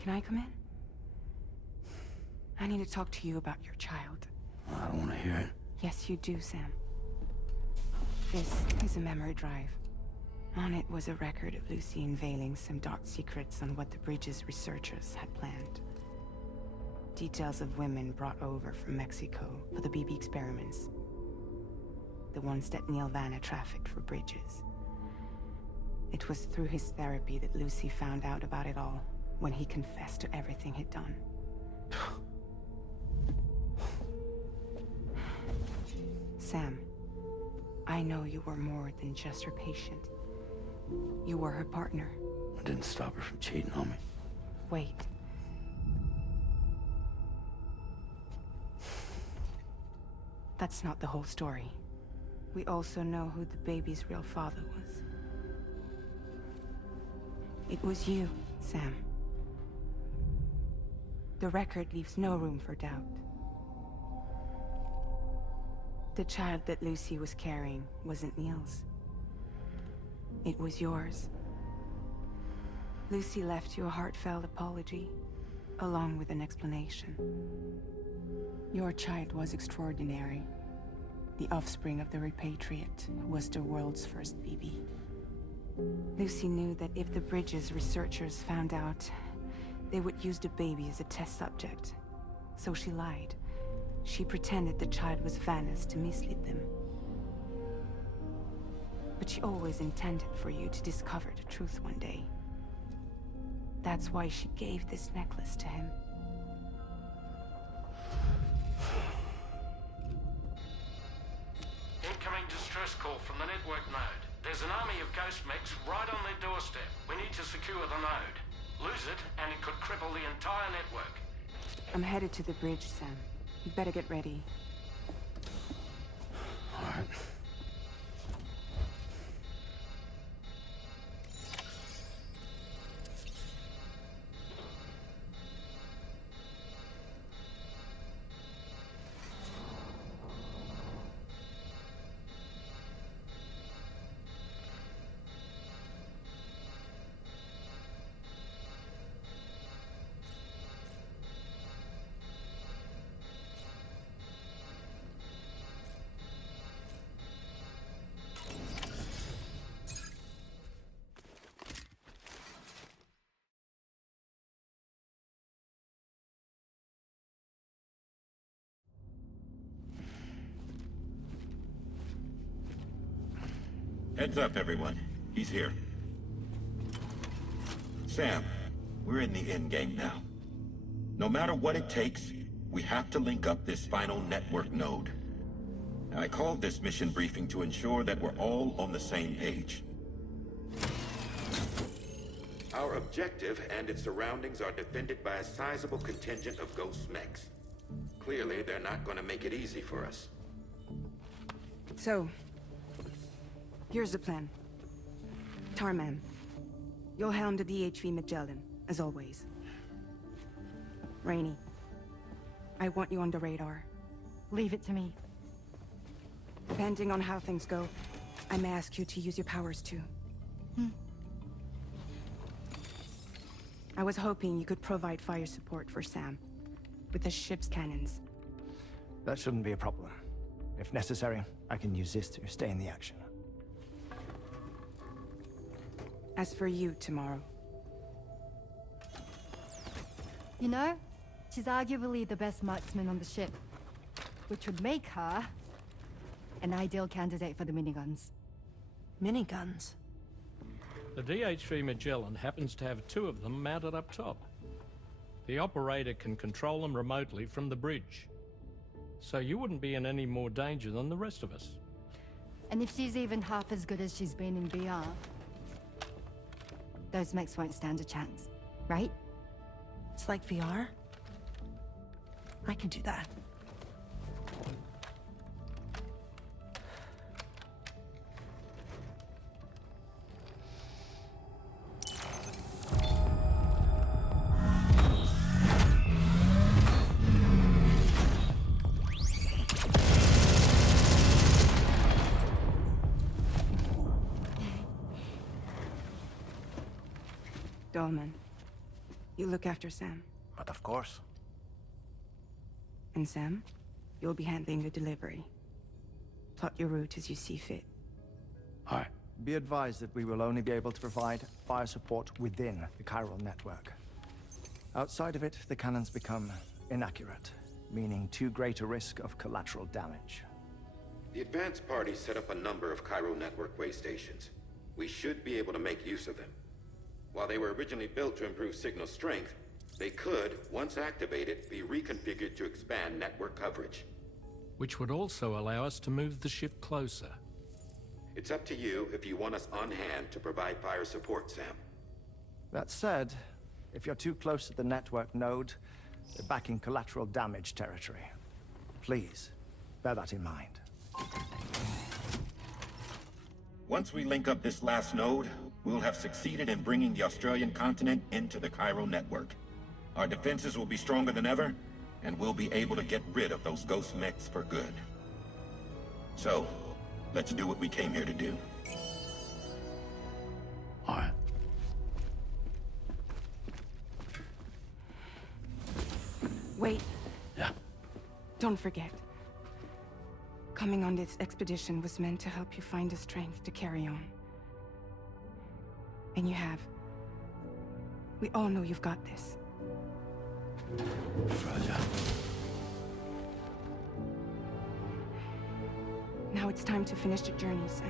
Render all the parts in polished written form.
Can I come in? I need to talk to you about your child. I don't want to hear it. Yes, you do, Sam. This is a memory drive. On it was a record of Lucy unveiling some dark secrets on what the Bridges researchers had planned. Details of women brought over from Mexico for the BB experiments. The ones that Neil Vanna trafficked for Bridges. It was through his therapy that Lucy found out about it all, when he confessed to everything he'd done. Sam, I know you were more than just her patient. You were her partner. I didn't stop her from cheating on me. Wait. That's not the whole story. We also know who the baby's real father was. It was you, Sam. The record leaves no room for doubt. The child that Lucy was carrying wasn't Neil's. It was yours. Lucy left you a heartfelt apology, along with an explanation. Your child was extraordinary. The offspring of the repatriate who was the world's first BB. Lucy knew that if the Bridges researchers found out, they would use the baby as a test subject. So she lied. She pretended the child was Vanna's to mislead them. But she always intended for you to discover the truth one day. That's why she gave this necklace to him. Incoming distress call from the network node. There's an army of ghost mechs right on their doorstep. We need to secure the node. Lose it, and it could cripple the entire network. I'm headed to the bridge, Sam. You better get ready. All right. Heads up, everyone. He's here. Sam, we're in the endgame now. No matter what it takes, we have to link up this final network node. I called this mission briefing to ensure that we're all on the same page. Our objective and its surroundings are defended by a sizable contingent of ghost mechs. Clearly, they're not going to make it easy for us. So, here's the plan. Tarman, you'll helm the DHV Magellan, as always. Rainey, I want you on the radar. Leave it to me. Depending on how things go, I may ask you to use your powers too. I was hoping you could provide fire support for Sam, with the ship's cannons. That shouldn't be a problem. If necessary, I can use this to stay in the action. As for you, tomorrow. You know, she's arguably the best marksman on the ship, which would make her an ideal candidate for the miniguns. Miniguns? The DHV Magellan happens to have 2 of them mounted up top. The operator can control them remotely from the bridge. So you wouldn't be in any more danger than the rest of us. And if she's even half as good as she's been in VR, those mechs won't stand a chance, right? It's like VR? I can do that. Dolman, You look after Sam. But of course. And Sam, you'll be handling the delivery. Plot your route as you see fit. All right. Be advised that we will only be able to provide fire support within the chiral network. Outside of it, the cannons become inaccurate, meaning too great a risk of collateral damage. The advanced party set up a number of chiral network way stations. We should be able to make use of them. While they were originally built to improve signal strength, they could, once activated, be reconfigured to expand network coverage. Which would also allow us to move the ship closer. It's up to you if you want us on hand to provide fire support, Sam. That said, if you're too close to the network node, you're back in collateral damage territory. Please, bear that in mind. Once we link up this last node, we'll have succeeded in bringing the Australian continent into the chiral network. Our defenses will be stronger than ever, and we'll be able to get rid of those ghost mechs for good. So, let's do what we came here to do. All right. Wait, Yeah. don't forget. Coming on this expedition was meant to help you find the strength to carry on. And you have. We all know you've got this. Fragile. Now it's time to finish the journey, Sam.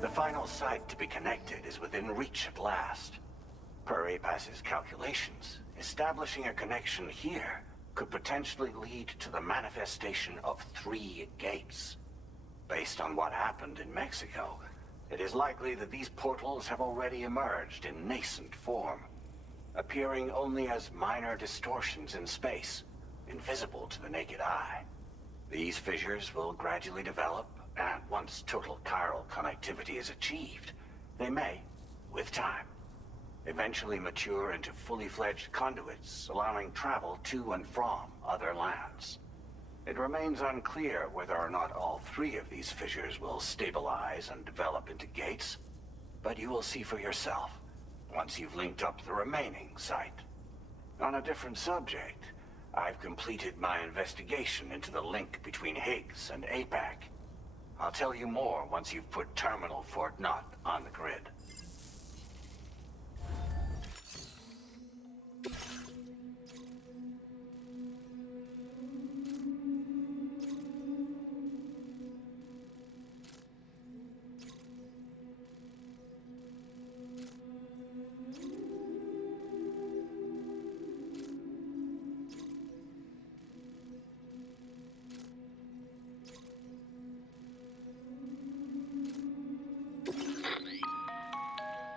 The final site to be connected is within reach at last. Per APAS's calculations, establishing a connection here could potentially lead to the manifestation of 3 gates. Based on what happened in Mexico, it is likely that these portals have already emerged in nascent form, appearing only as minor distortions in space, invisible to the naked eye. These fissures will gradually develop, and once total chiral connectivity is achieved, they may, with time, eventually mature into fully fledged conduits, allowing travel to and from other lands. It remains unclear whether or not all 3 of these fissures will stabilize and develop into gates, but you will see for yourself once you've linked up the remaining site. On a different subject, I've completed my investigation into the link between Higgs and APAC. I'll tell you more once you've put Terminal Fort Knott on the grid.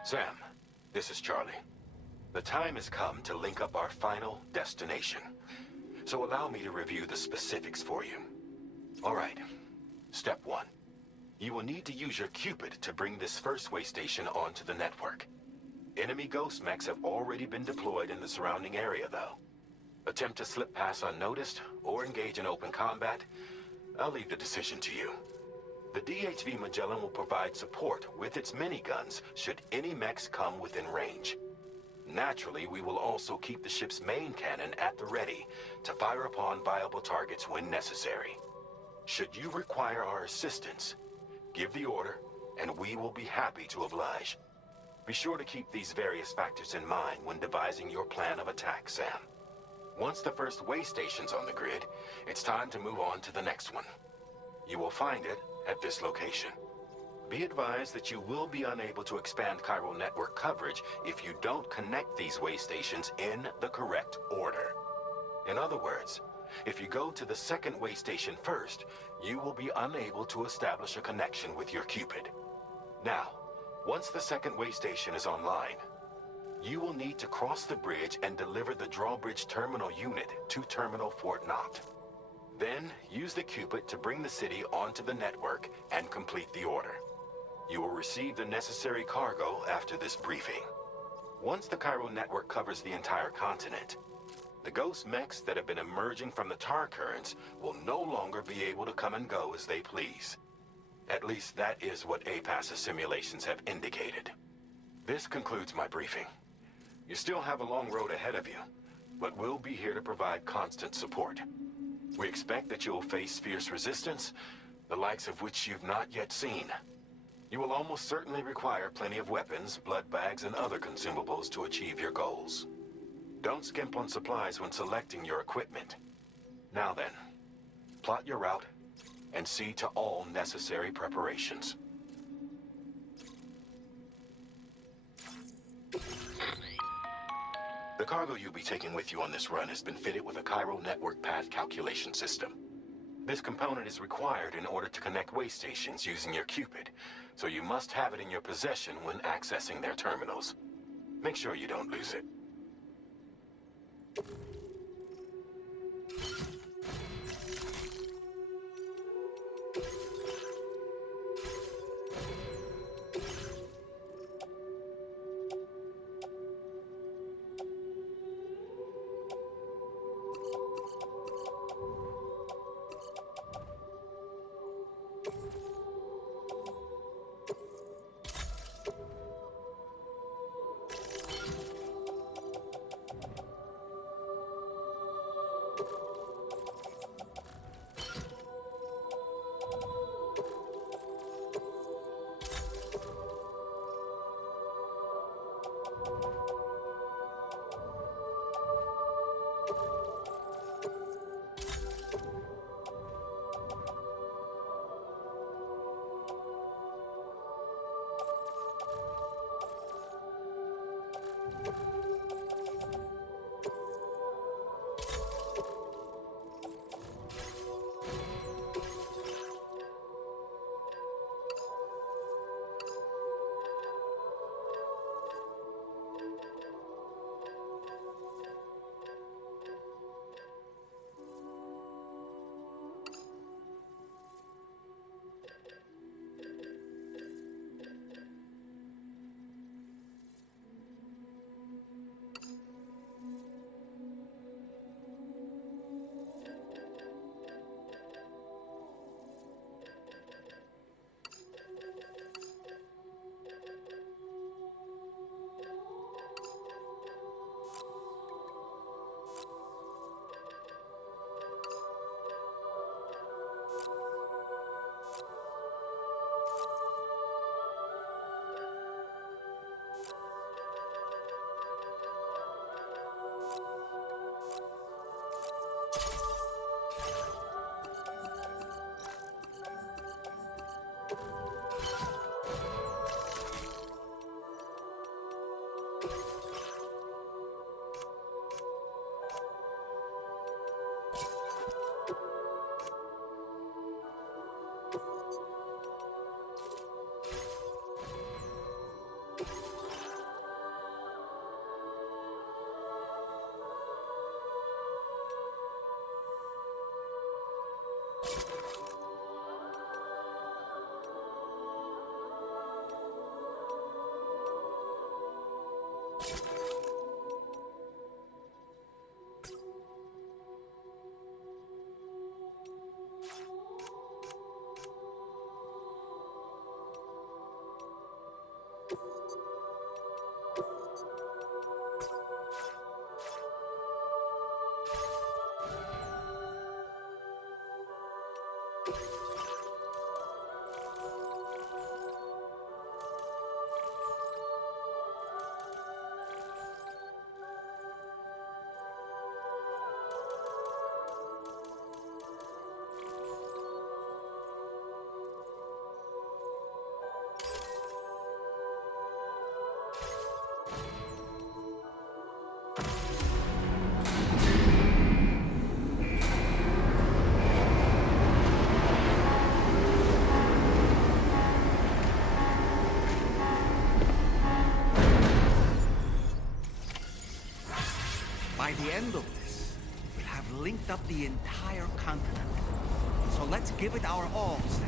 Sam, this is Charlie. The time has come to link up our final destination. So allow me to review the specifics for you. All right. Step 1. You will need to use your Cupid to bring this first way station onto the network. Enemy ghost mechs have already been deployed in the surrounding area, though. Attempt to slip past unnoticed or engage in open combat, I'll leave the decision to you. The DHV Magellan will provide support with its miniguns should any mechs come within range. Naturally, we will also keep the ship's main cannon at the ready to fire upon viable targets when necessary. Should you require our assistance, give the order, and we will be happy to oblige. Be sure to keep these various factors in mind when devising your plan of attack, Sam. Once the first way station's on the grid, it's time to move on to the next one. You will find it at this location. Be advised that you will be unable to expand chiral network coverage if you don't connect these way stations in the correct order. In other words, if you go to the second way station first, you will be unable to establish a connection with your Cupid. Now, once the second way station is online, You will need to cross the bridge and deliver the drawbridge terminal unit to Terminal Fort Knot. Then, use the Cupid to bring the city onto the network and complete the order. You will receive the necessary cargo after this briefing. Once the chiral network covers the entire continent, the ghost mechs that have been emerging from the tar currents will no longer be able to come and go as they please. At least that is what APAS's simulations have indicated. This concludes my briefing. You still have a long road ahead of you, but we'll be here to provide constant support. We expect that you will face fierce resistance, the likes of which you've not yet seen. You will almost certainly require plenty of weapons, blood bags, and other consumables to achieve your goals. Don't skimp on supplies when selecting your equipment. Now then, plot your route and see to all necessary preparations. The cargo you'll be taking with you on this run has been fitted with a chiral network path calculation system. This component is required in order to connect way stations using your Cupid, so you must have it in your possession when accessing their terminals. Make sure you don't lose it. the end of this, we'll have linked up the entire continent. So let's give it our all, Sam.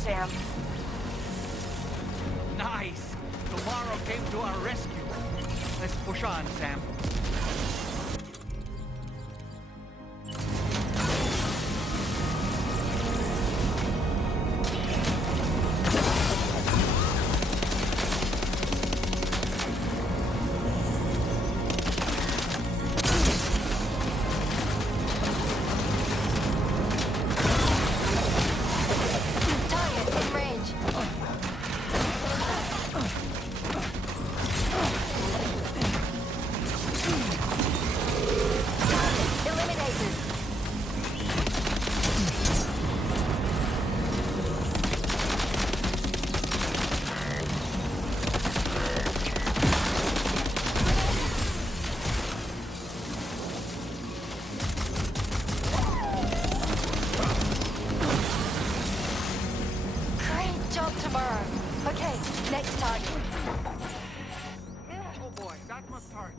Sam. Nice! Tomorrow came to our rescue. Let's push on, Sam. tomorrow. Okay, next target. Oh boy, that must hurt.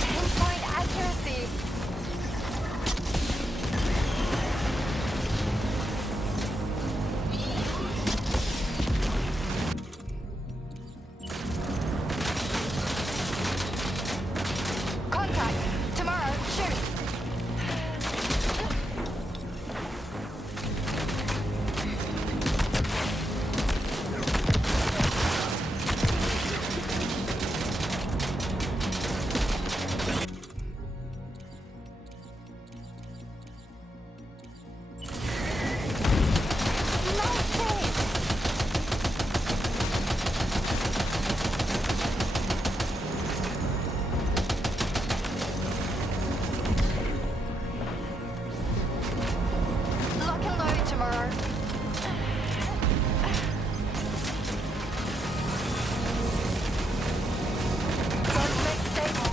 Pinpoint accuracy. Contact. Tomorrow, shoot. Lock and load tomorrow. Cosmic stable.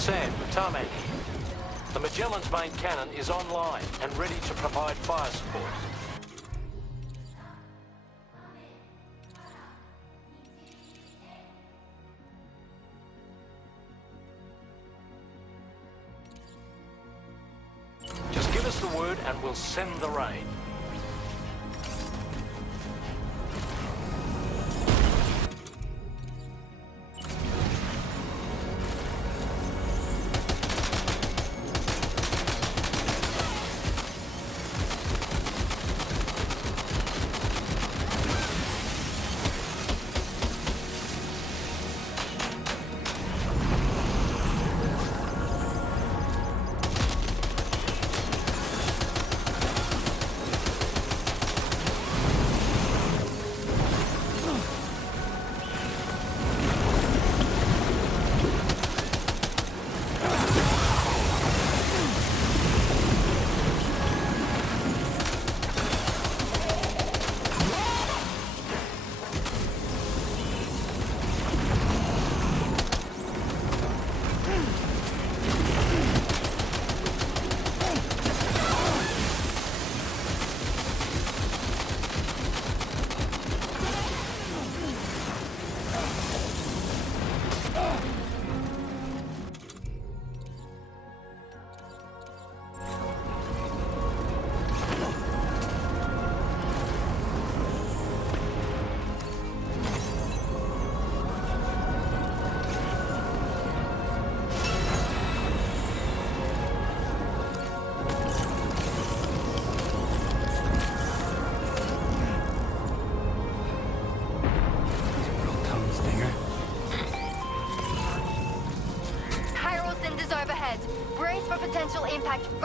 Sam, Tarmac. The Magellan's main cannon is online and ready to provide fire support. Just give us the word and we'll send the raid.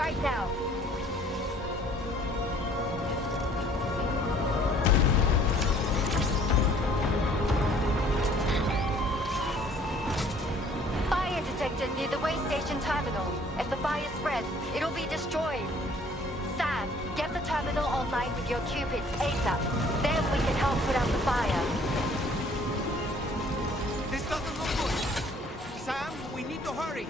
right now. Fire detected near the way station terminal. If the fire spreads, it'll be destroyed. Sam, get the terminal online with your Cupids ASAP. Then we can help put out the fire. This doesn't look good. Sam, we need to hurry.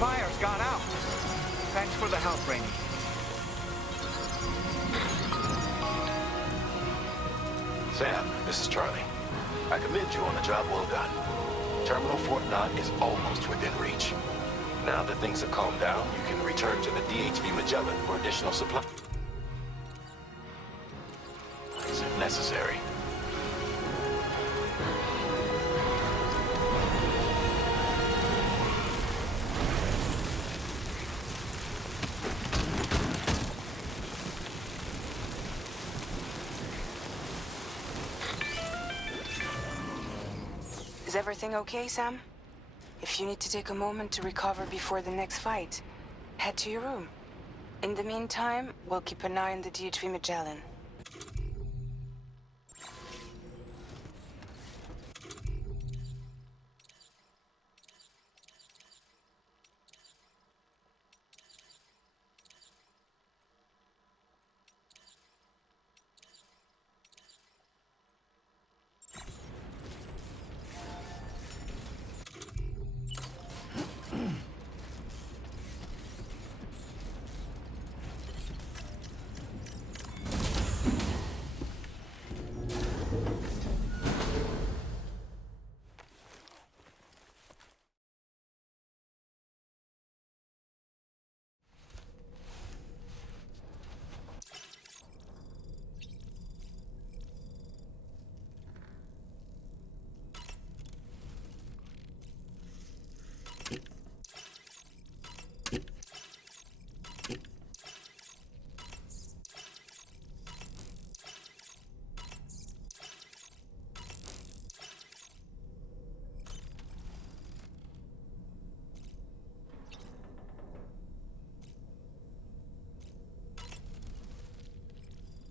Fire's gone out. Thanks for the help, Rainey. Sam, this is Charlie. I commend you on a job well done. Terminal Fort Knott is almost within reach. Now that things have calmed down, you can return to the DHV Magellan for additional supplies if necessary. Is everything okay, Sam? If you need to take a moment to recover before the next fight, head to your room. In the meantime, we'll keep an eye on the DHV Magellan.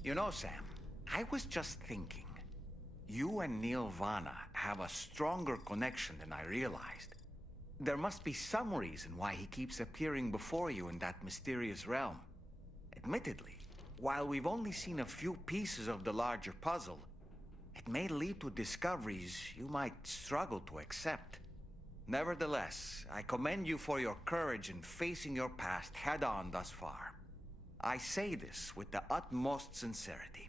You know, Sam, I was just thinking. You and Neil Vana have a stronger connection than I realized. There must be some reason why he keeps appearing before you in that mysterious realm. Admittedly, while we've only seen a few pieces of the larger puzzle, it may lead to discoveries you might struggle to accept. Nevertheless, I commend you for your courage in facing your past head-on thus far. I say this with the utmost sincerity.